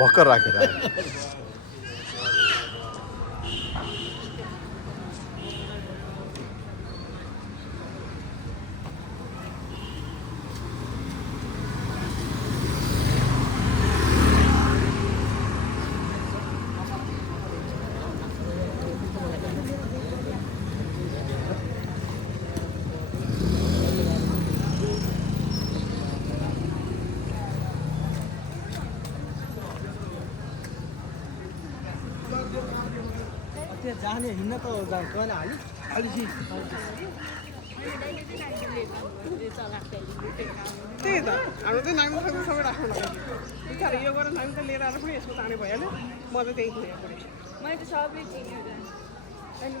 भर्खर राखेर आयो जाने हिँड्न त गएन अलि अलिसी त्यही त हाम्रो चाहिँ नाङ्गो खालको सबै राख्नु लाग्यो बिचारा यो गरेर नाङ्ग त लिएर आएर पनि यसको जाने भइहाल्यो म त त्यही गएँ मैले त सबै चिन्यो अनि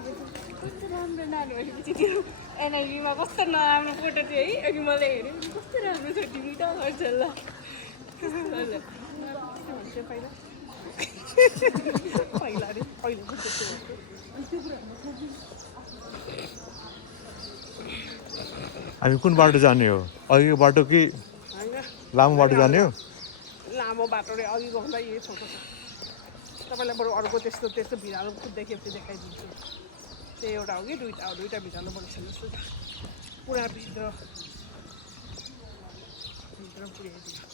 कस्तो राम्रो नानी भनेपछि त्यो एनआइबीमा कस्तो नराम्रो फोटो थियो है अघि मलाई हेऱ्यो कस्तो राम्रो छ तिमी त गर्छ ल पहिला पहिला अरे पहिला हामी कुन बाटो जाने हो अघिको बाटो कि लामो बाटो जाने हो लामो बाटो रे अघि भन्दा यही छोटो छ तपाईँलाई बरु अर्को त्यस्तो त्यस्तो भिरालो देखेपछि देखाइदिन्छु त्यही एउटा हो कि दुईवटा भिरालो बनिन्छ जस्तो पुरा भित्र पुऱ्याइदिनु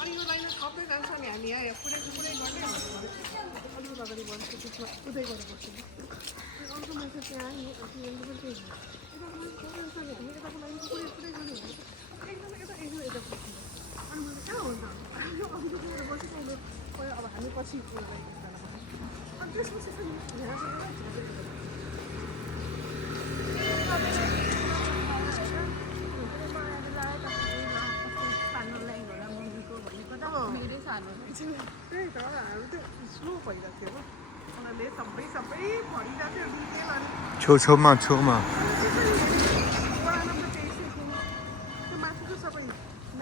अनि यो लाइन थप्दै जान्छ नि हामी यहाँ पुरै गर्ने अलिकति अगाडि बढ्छ त्यसमा कुदै गर्नुपर्छ अर्को मान्छे त्यहाँ नि अनि त्यही अनि मैले कहाँ हुन्छ अब हामी पछि अनि त्यसपछि त्यही त हाम्रो त्यो स्लो भइरहेको थियो उनीहरूले सबै भरिरहेको थियो डिटेल अनि छेउमा त्यो माथिको सबै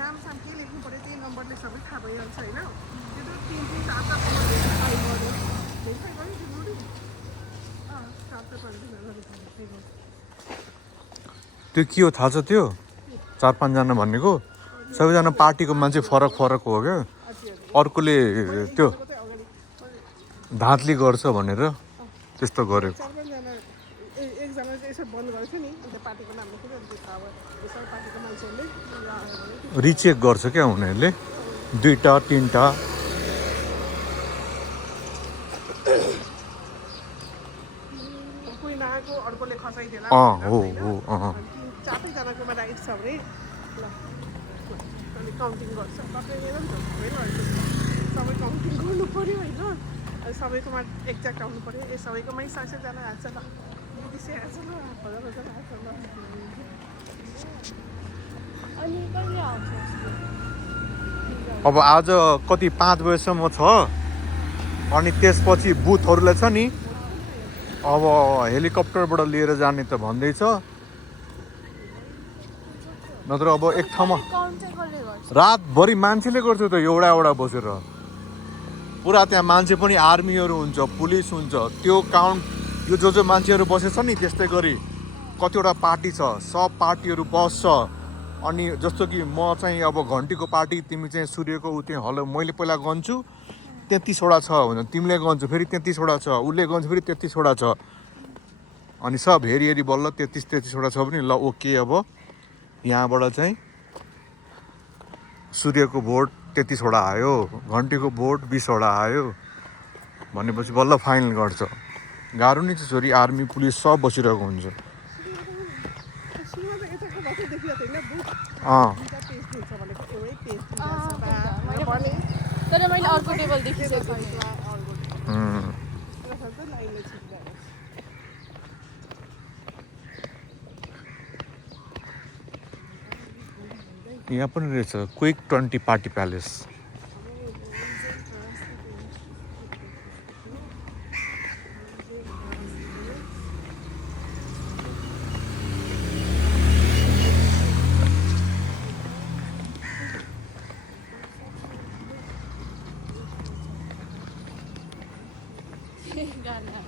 नाम साम के लेख्नु पऱ्यो त्यही नम्बरले सबै थाहा भइहाल्छ होइन त्यो त 3 4 त्यो के हो थाहा छ त्यो 4-5 जना भनेको सबैजना पार्टीको मान्छे फरक हो क्या अर्कोले त्यो धाँतली गर्छ भनेर त्यस्तो गर्यो एकजना चाहिँ यसो बन्द गरेको थियो नि अन्त पार्टीको नाम लेखेर अन्त यसो पार्टीको मान्छेहरूले रिचेक गर्छ क्या उनीहरूले 2टा 3टा कोही नआएको अर्कोले खसाइदिएला हो 4जनाकोमा राइट छ भने ल अनि काउन्टिङ गर्छ तपाईँ हेर नि त सबै काउन्टिङ गर्नु पऱ्यो होइन सबैकोमा एक्ज्याक्ट आउनु पऱ्यो ए सबैकोमै 700 जना हाल्छ ल दिदी हाल्छ ल 1000 हाल्छ ल अनि कहिले आउँछ अब आज कति 5 बजेसम्म छ अनि त्यसपछि बुथहरूलाई छ नि अब हेलिकप्टरबाट लिएर जाने त भन्दैछ नत्र अब एक ठाउँमा काउन्ट चाहिँ कसले गर्छ रातभरि मान्छेले गर्छ त एउटा एउटा बसेर पुरा त्यहाँ मान्छे पनि आर्मीहरू हुन्छ पुलिस हुन्छ त्यो काउन्ट यो जो मान्छेहरू बसेछ नि त्यस्तै गरी कतिवटा पार्टी छ सब पार्टीहरू बस्छ अनि जस्तो कि म चाहिँ अब घन्टीको पार्टी तिमी चाहिँ सूर्यको ऊ त्यहाँ हलो मैले पहिला गन्छु 33वटा छ भने तिमीले गन्छौ फेरि 33वटा छ उसले गन्छ फेरि 33वटा छ अनि सब हेरी बल्ल 33वटा छ भने ल ओके अब यहाँबाट चाहिँ सूर्यको भोट 33वटा आयो घन्टीको भोट 20वटा आयो भनेपछि बल्ल फाइनल गर्छ गाह्रो नै छ छोरी आर्मी पुलिस सब बसिरहेको हुन्छ सुरुमा त यताको भएको देखियो त होइन बुथ अँ दुईटा पेज दिन्छ भनेको एउटै पेज मैले भने तर मैले अर्को टेबल देखिसकेको थिएँ लाइनले छिट्दा यहाँ पनि रहेछ क्विक 20 पार्टी प्यालेस गाना